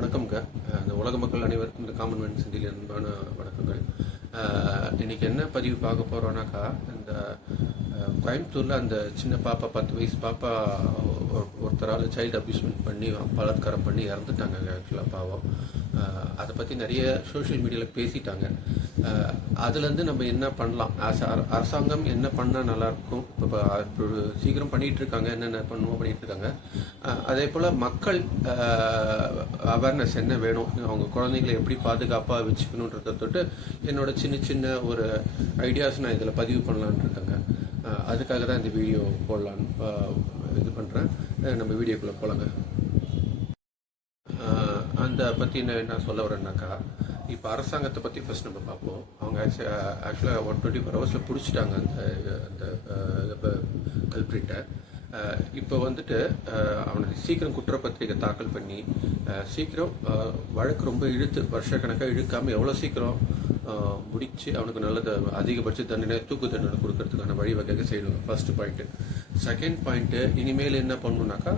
வணக்கம்ங்க. இந்த உலக மக்கள் அனைவருக்கும் இந்த காமன்வெல்த் சிந்தியில் அன்பான வணக்கங்கள். இன்னைக்கு என்ன பதிவு பார்க்க போகிறோன்னாக்கா, இந்த கோயம்புத்தூரில் அந்த சின்ன பாப்பா 10 வயசு பாப்பா ஒருத்தரால் சைல்டு அப்யூஸ்மெண்ட் பண்ணி பலாத்காரம் பண்ணி இறந்துட்டாங்க. ஆக்சுவலாக பாவம். அதை பற்றி நிறைய சோஷியல் மீடியாவில் பேசிட்டாங்க. அதுலேருந்து நம்ம என்ன பண்ணலாம், அரசாங்கம் என்ன பண்ணால் நல்லாயிருக்கும், இப்போ சீக்கிரம் பண்ணிகிட்டு இருக்காங்க, என்னென்ன பண்ணிகிட்டு இருக்காங்க. அதே போல் மக்கள் அவேர்னஸ் என்ன வேணும், அவங்க குழந்தைங்களை எப்படி பாதுகாப்பாக வச்சுக்கணுன்றதை தொட்டு என்னோட சின்ன சின்ன ஒரு ஐடியாஸ் நான் இதில் பதிவு பண்ணலான்னு இருக்கேங்க. அதுக்காக தான் இந்த வீடியோ போடலான்னு இது பண்ணுறேன். நம்ம வீடியோக்குள்ளே போகலாங்க. அந்த பற்றி என்ன சொல்ல வரேன்னாக்கா, இப்போ அரசாங்கத்தை பற்றி ஃபர்ஸ்ட் நம்ம பார்ப்போம். அவங்க ஆக்சுவலாக 124 ஹவர்ஸில் பிடிச்சிட்டாங்க அந்த கல்பிரிட்டை. இப்போ வந்துட்டு அவனுக்கு சீக்கிரம் குற்றப்பத்திரிகை தாக்கல் பண்ணி சீக்கிரம் வழக்கு ரொம்ப இழுத்து வருஷக்கணக்காக இழுக்காமல் எவ்வளோ சீக்கிரம் முடிச்சு அவனுக்கு நல்லது அதிகபட்ச தண்டனை, தூக்கு தண்டனை கொடுக்கறதுக்கான வழிவகை செய்யணும். First point. செகண்ட் பாயிண்ட்டு, இனிமேல் என்ன பண்ணணுன்னாக்கா,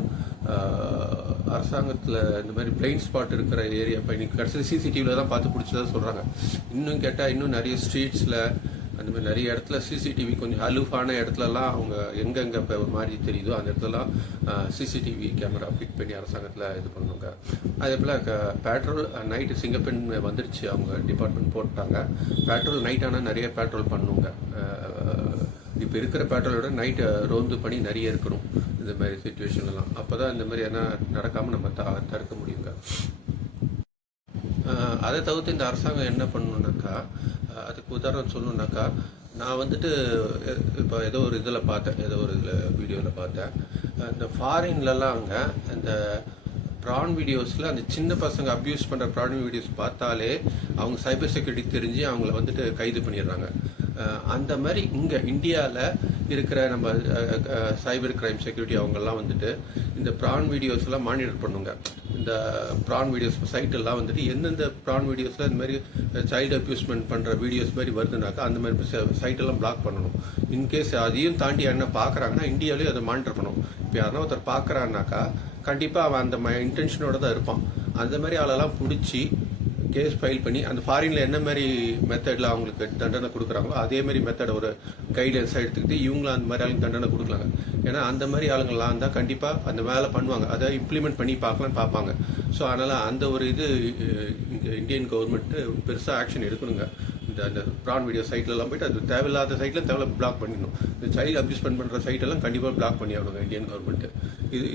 அரசாங்கத்தில் இந்த மாதிரி பிளைண்ட் ஸ்பாட் இருக்கிற ஏரியா இப்போ இன்னைக்கு கடைசியில் சிசிடிவியில் தான் பார்த்து பிடிச்சதா சொல்கிறாங்க. இன்னும் கேட்டால் இன்னும் நிறைய ஸ்ட்ரீட்ஸில் அந்த மாதிரி நிறைய இடத்துல சிசிடிவி கொஞ்சம் அலூஃபான இடத்துலலாம் அவங்க எங்கெங்கே இப்போ ஒரு மாதிரி தெரியுதோ அந்த இடத்துலலாம் சிசிடிவி கேமரா ஃபிட் பண்ணி அரசாங்கத்தில் இது பண்ணுவாங்க. அதே போல் பேட்ரோல் நைட்டு சிங்கப்பெண் வந்துடுச்சு, அவங்க டிபார்ட்மெண்ட் போட்டாங்க. பேட்ரோல் நைட் ஆனால் நிறைய பேட்ரோல் பண்ணுவாங்க. இப்போ இருக்கிற பேட்ரோலோட நைட்டு ரோந்து பணி நிறைய இருக்கணும் இந்த மாதிரி சுச்சுவேஷன்லாம். அப்போ தான் இந்த மாதிரி என்ன நடக்காமல் நம்ம தடுக்க முடியுங்க. அதை தவிர்த்து இந்த அரசாங்கம் என்ன பண்ணணுன்னாக்கா, அதுக்கு உதாரணம் சொல்லணுன்னாக்கா, நான் வந்துட்டு இப்போ ஏதோ ஒரு இதில் பார்த்தேன், ஏதோ ஒரு இதில் வீடியோவில் பார்த்தேன். இந்த ஃபாரின்லலாம் அங்கே இந்த ப்ரான் வீடியோஸில் அந்த சின்ன பசங்க அப்யூஸ் பண்ணுற ப்ரான் வீடியோஸ் பார்த்தாலே அவங்க சைபர் செக்யூரிட்டி தெரிஞ்சு அவங்கள வந்துட்டு கைது பண்ணிடுறாங்க. அந்த மாதிரி இங்கே இந்தியாவில் இருக்கிற நம்ம சைபர் கிரைம் செக்யூரிட்டி அவங்கெல்லாம் வந்துட்டு இந்த ப்ரான் வீடியோஸ் எல்லாம் மானிட்டர் பண்ணுங்க. இந்த ப்ரான் வீடியோஸ் சைட்டெல்லாம் வந்துட்டு எந்தெந்த ப்ரான் வீடியோஸில் இந்த மாதிரி சைல்டு அப்யூஸ்மெண்ட் பண்ணுற வீடியோஸ் மாதிரி வருதுனாக்கா அந்த மாதிரி சைட்டெல்லாம் பிளாக் பண்ணணும். இன்கேஸ் அதையும் தாண்டி என்ன பார்க்குறாங்கன்னா இந்தியாவிலேயும் அதை மானிட்டர் பண்ணணும். இப்போ யாருன்னா ஒருத்தர் பார்க்குறான்னாக்கா கண்டிப்பாக அவன் அந்த இன்டென்ஷனோட தான் இருப்பான். அந்த மாதிரி ஆளெல்லாம் பிடிச்சி கேஸ் ஃபைல் பண்ணி அந்த ஃபாரினில் என்ன மாதிரி மெத்தடில் அவங்களுக்கு தண்டனை கொடுக்குறாங்களோ அதே மாதிரி மெத்தடை ஒரு கைடன்ஸாக எடுத்துக்கிட்டு இவங்களும் அந்த மாதிரி ஆளுங்க தண்டனை கொடுக்கலாங்க. ஏன்னா அந்த மாதிரி ஆளுங்கள்லாம் தான் கண்டிப்பாக அந்த வேலை பண்ணுவாங்க, அதை இம்ப்ளிமெண்ட் பண்ணி பார்க்கலான்னு பார்ப்பாங்க. ஸோ அதனால் அந்த ஒரு இது இங்கே இந்தியன் கவர்மெண்ட்டு பெருசாக ஆக்ஷன் எடுக்கணுங்க. அந்த ப்ரான் வீடியோ சைட்லலாம் போய்ட்டு அது தேவையில்லாத சைட்டில் பிளாக் பண்ணிடணும். இந்த சைல்டு அப்யூஸ்மெண்ட் பண்ணுற சைட்டெல்லாம் கண்டிப்பாக பிளாக் பண்ணி ஆகணுங்க இந்தியன் கவர்மெண்ட்டு.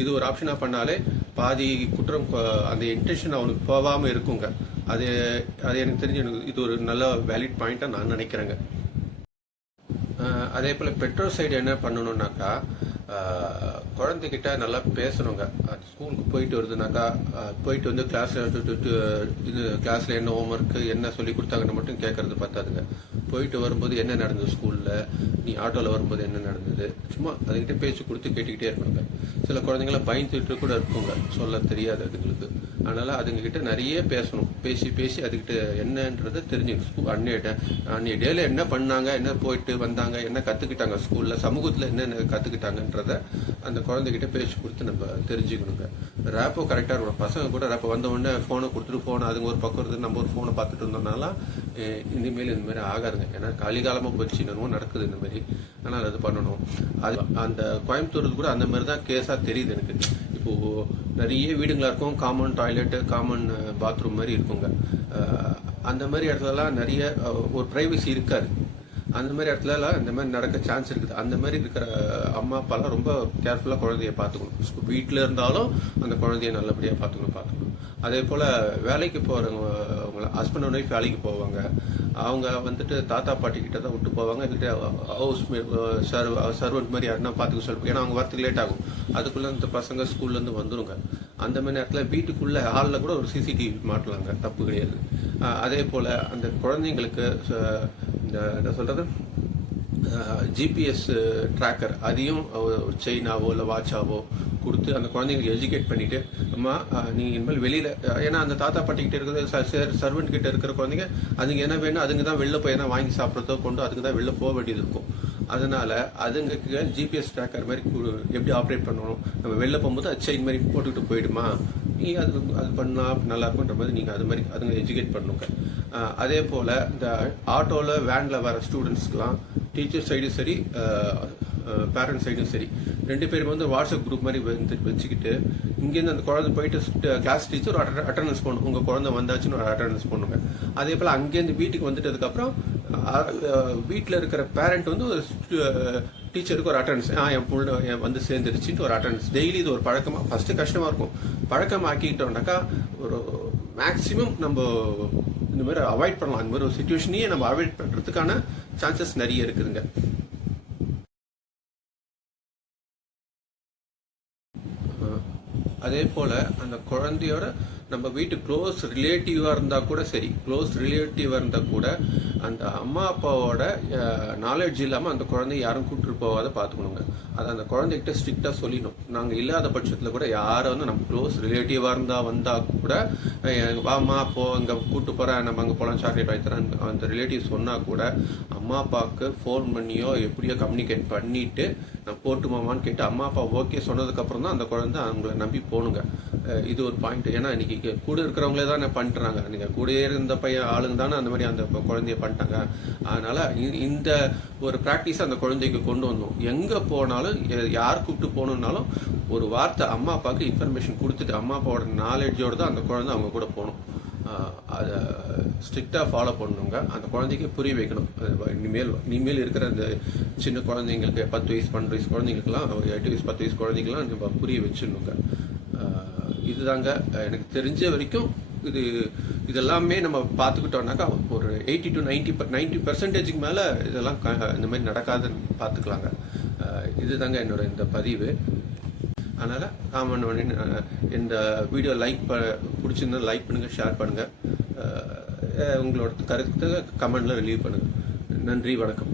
இது ஒரு ஆப்ஷனாக பண்ணாலே பாதி குற்றம் அந்த இன்டென்ஷன் அவனுக்கு போகாமல் இருக்குங்க. அது எனக்கு தெரிஞ்சு இது ஒரு நல்ல வேலிட் பாயிண்ட்டாக நான் நினைக்கிறேங்க. அதே போல் பெற்றோர் சைடு என்ன பண்ணணுன்னாக்கா, குழந்தைகிட்ட நல்லா பேசணுங்க. ஸ்கூலுக்கு போயிட்டு வருதுனாக்கா போயிட்டு வந்து கிளாஸில் என்ன ஹோம்ஒர்க்கு என்ன சொல்லி கொடுத்தாங்கன்னு மட்டும் கேட்கறது பார்த்தாதுங்க. போயிட்டு வரும்போது என்ன நடந்தது ஸ்கூலில், நீ ஆட்டோவில் வரும்போது என்ன நடந்தது, சும்மா அதுக்கிட்ட பேச்சு கொடுத்து கேட்டுக்கிட்டே இருக்கணுங்க. சில குழந்தைங்களாம் பயந்துட்டு கூட இருக்குங்க, சொல்ல தெரியாது அதுங்களுக்கு. அதனால் அதுங்கக்கிட்ட நிறைய பேசணும். பேசி அதுக்கிட்ட என்னன்றதை தெரிஞ்சுக்கணும். அன்னைய டேல என்ன பண்ணாங்க, என்ன போயிட்டு வந்தாங்க, என்ன கற்றுக்கிட்டாங்க ஸ்கூலில், சமூகத்தில் என்னென்ன கற்றுக்கிட்டாங்கன்றத அந்த குழந்தைகிட்ட பேச்சு கொடுத்து நம்ம தெரிஞ்சுக்கணுங்க. ரேப்போ கரெக்டாக இருக்கணும். பசங்க கூட ரேப்போ வந்த உடனே ஃபோனை கொடுத்துட்டு ஃபோனை அதுங்க ஒரு பக்கம் இருந்து நம்ம ஒரு ஃபோனை பார்த்துட்டு இருந்தோம்னால இனிமேல் இந்த மாதிரி ஆகாதுங்க. ஏன்னா காலிகாலமாக போச்சு, என்னமோ நடக்குது இந்த மாதிரி. ஆனால் அது பண்ணணும். அது அந்த கோயம்புத்தூருக்கு கூட அந்த மாதிரி தான் கேஸாக தெரியுது எனக்கு. இப்போது நிறைய வீடுங்களாக இருக்கும், காமன் டாய்லெட்டு காமன் பாத்ரூம் மாதிரி இருக்குங்க. அந்த மாதிரி இடத்துலலாம் நிறைய ஒரு ப்ரைவசி இருக்காது. அந்த மாதிரி இடத்துலலாம் இந்த மாதிரி நடக்க சான்ஸ் இருக்குது. அந்த மாதிரி இருக்கிற அம்மா அப்பாலாம் ரொம்ப கேர்ஃபுல்லாக குழந்தைய பார்த்துக்கணும். வீட்டில் இருந்தாலும் அந்த குழந்தைய நல்லபடியாக பார்த்துக்கணும். அதே போல் வேலைக்கு போகிறவங்க ஹஸ்பண்ட் அண்ட் ஒய்ஃப் வேலைக்கு போவாங்க. அவங்க வந்துட்டு தாத்தா பாட்டி கிட்ட தான் விட்டு போவாங்க. இல்லைட்டு ஹவுஸ் சர்வெண்ட் மாதிரி யாருன்னா பார்த்துக்க சொல்லுவாங்க. ஏன்னா அவங்க வரத்துக்கு லேட் ஆகும். அதுக்குள்ளே இந்த பசங்க ஸ்கூல்லேருந்து வந்துடுங்க. அந்த மாதிரி நேரத்தில் வீட்டுக்குள்ளே ஹாலில் கூட ஒரு சிசிடிவி மாட்டலாங்க, தப்பு கிடையாது. அதே போல் அந்த குழந்தைங்களுக்கு என்ன சொல்கிறது, ஜிபிஎஸ் ட்ராக்கர் அதையும் செயினாவோ இல்லை வாட்சாவோ கொடுத்து அந்த குழந்தைங்களுக்கு எஜுகேட் பண்ணிட்டு, அம்மா நீங்கள் இனிமேல் வெளியில், ஏன்னா அந்த தாத்தா பாட்டிக்கிட்ட இருக்கிற சர்வெண்ட் கிட்ட இருக்கிற குழந்தைங்க அதுங்க என்ன வேணும் அதுங்க தான் வெளில போய் என்ன வாங்கி சாப்பிட்றதோ கொண்டு அதுக்கு தான் வெளில போக வேண்டியது இருக்கும். அதனால அதுங்களுக்கு ஜிபிஎஸ் ட்ராக்கர் மாதிரி எப்படி ஆப்ரேட் பண்ணணும், நம்ம வெளில போகும்போது அது செயின் மாதிரி போட்டுக்கிட்டு போயிடுமா, நீங்கள் அது பண்ணால் நல்லா இருக்குன்ற மாதிரி நீங்கள் அது மாதிரி அதுங்க எஜுகேட் பண்ணுங்க. அதே போல் இந்த ஆட்டோவில் வேனில் வர ஸ்டூடெண்ட்ஸ்க்கெலாம் டீச்சர் சைடும் சரி பேரண்ட்ஸ் சைடும் சரி 2 பேரும் வந்து வாட்ஸ்அப் குரூப் மாதிரி வச்சுக்கிட்டு இங்கேருந்து அந்த குழந்தை போயிட்டு கிளாஸ் டீச்சர் ஒரு அட்டண்டன்ஸ் போடணும். உங்கள் குழந்தை வந்தாச்சுன்னு ஒரு அட்டண்டன்ஸ் பண்ணுங்க. அதே போல் அங்கேருந்து வீட்டுக்கு வந்துட்டதுக்கப்புறம் வீட்டில் இருக்கிற பேரண்ட் வந்து ஒரு டீச்சருக்கு ஒரு அட்டண்டன்ஸ் என் பொண்ணு வந்து சேர்ந்துருச்சுட்டு ஒரு அட்டண்டன்ஸ் டெய்லி. இது ஒரு பழக்கமாக ஃபஸ்ட்டு கஷ்டமாக இருக்கும், பழக்கமாக்கிட்டோம்னாக்கா ஒரு மேக்ஸிமம் நம்ம இந்த மாதிரி அவாய்ட் பண்ணலாம். இந்த மாதிரி ஒரு சுச்சுவேஷனையே நம்ம அவாய்ட் பண்ணுறதுக்கான சான்சஸ் நிறைய இருக்குதுங்க. அதே போல் அந்த குழந்தையோட நம்ம வீட்டு க்ளோஸ் ரிலேட்டிவாக இருந்தால் கூட சரி, க்ளோஸ் ரிலேட்டிவாக இருந்தால் கூட அந்த அம்மா அப்பாவோட நாலேஜ் இல்லாமல் அந்த குழந்தைய யாரும் கூப்பிட்டு போகாத பார்த்துக்கணுங்க. அதை அந்த குழந்தைகிட்ட ஸ்ட்ரிக்டாக சொல்லிடணும். நாங்கள் இல்லாத பட்சத்தில் கூட யாரை வந்து நம்ம க்ளோஸ் ரிலேட்டிவாக வந்தால் கூட வாமா போ இங்கே கூப்பிட்டு போகிறேன், நம்ம அங்கே போகலாம், சாக்லேட் வாங்கி தரேன் அந்த ரிலேட்டிவ் சொன்னால் கூட அம்மா அப்பாவுக்கு ஃபோன் பண்ணியோ எப்படியோ கம்யூனிகேட் பண்ணிவிட்டு நான் போட்டுமாமான்னு கேட்டு அம்மா அப்பா ஓகே சொன்னதுக்கப்புறம் தான் அந்த குழந்தை அவங்கள நம்பி போகணுங்க. இது ஒரு பாயிண்ட். ஏன்னா இன்னைக்கு கூட இருக்கிறவங்களே தான் பண்ணுறாங்க. நீங்கள் கூட இருந்த பையன் ஆளுங்க தானே அந்த மாதிரி அந்த குழந்தைய பண்ணிட்டாங்க. அதனால இந்த ஒரு ப்ராக்டிஸை அந்த குழந்தைக்கு கொண்டு வந்தோம். எங்கே போனாலும் யார் கூப்பிட்டு போகணுன்னாலும் ஒரு வார்த்தை அம்மா அப்பாவுக்கு இன்ஃபர்மேஷன் கொடுத்துட்டு அம்மா அப்பாவோட நாலேஜோடு தான் அந்த குழந்தை அவங்க கூட போகணும். அதை ஸ்ட்ரிக்டாக ஃபாலோ பண்ணணுங்க. அந்த குழந்தைக்கு புரிய வைக்கணும். இனிமேல் இருக்கிற அந்த சின்ன குழந்தைங்களுக்கு 10 வயசு 12 வயசு குழந்தைங்களுக்குலாம் 8 வயசு 10 வயசு குழந்தைங்களாம் நம்ம புரிய வச்சிடணுங்க. இதுதாங்க எனக்கு தெரிஞ்ச வரைக்கும். இதெல்லாமே நம்ம பார்த்துக்கிட்டோம்னாக்கா ஒரு 80 to 90% மேலே இதெல்லாம் இந்த மாதிரி நடக்காதுன்னு பார்த்துக்கலாங்க. இதுதாங்க என்னோட இந்த பதிவு. அதனால் காமன் இந்த வீடியோ பிடிச்சிருந்தா லைக் பண்ணுங்கள், ஷேர் பண்ணுங்கள், உங்களோட கருத்தை கமெண்டில் ரிலீவ் பண்ணுங்கள். நன்றி, வணக்கம்.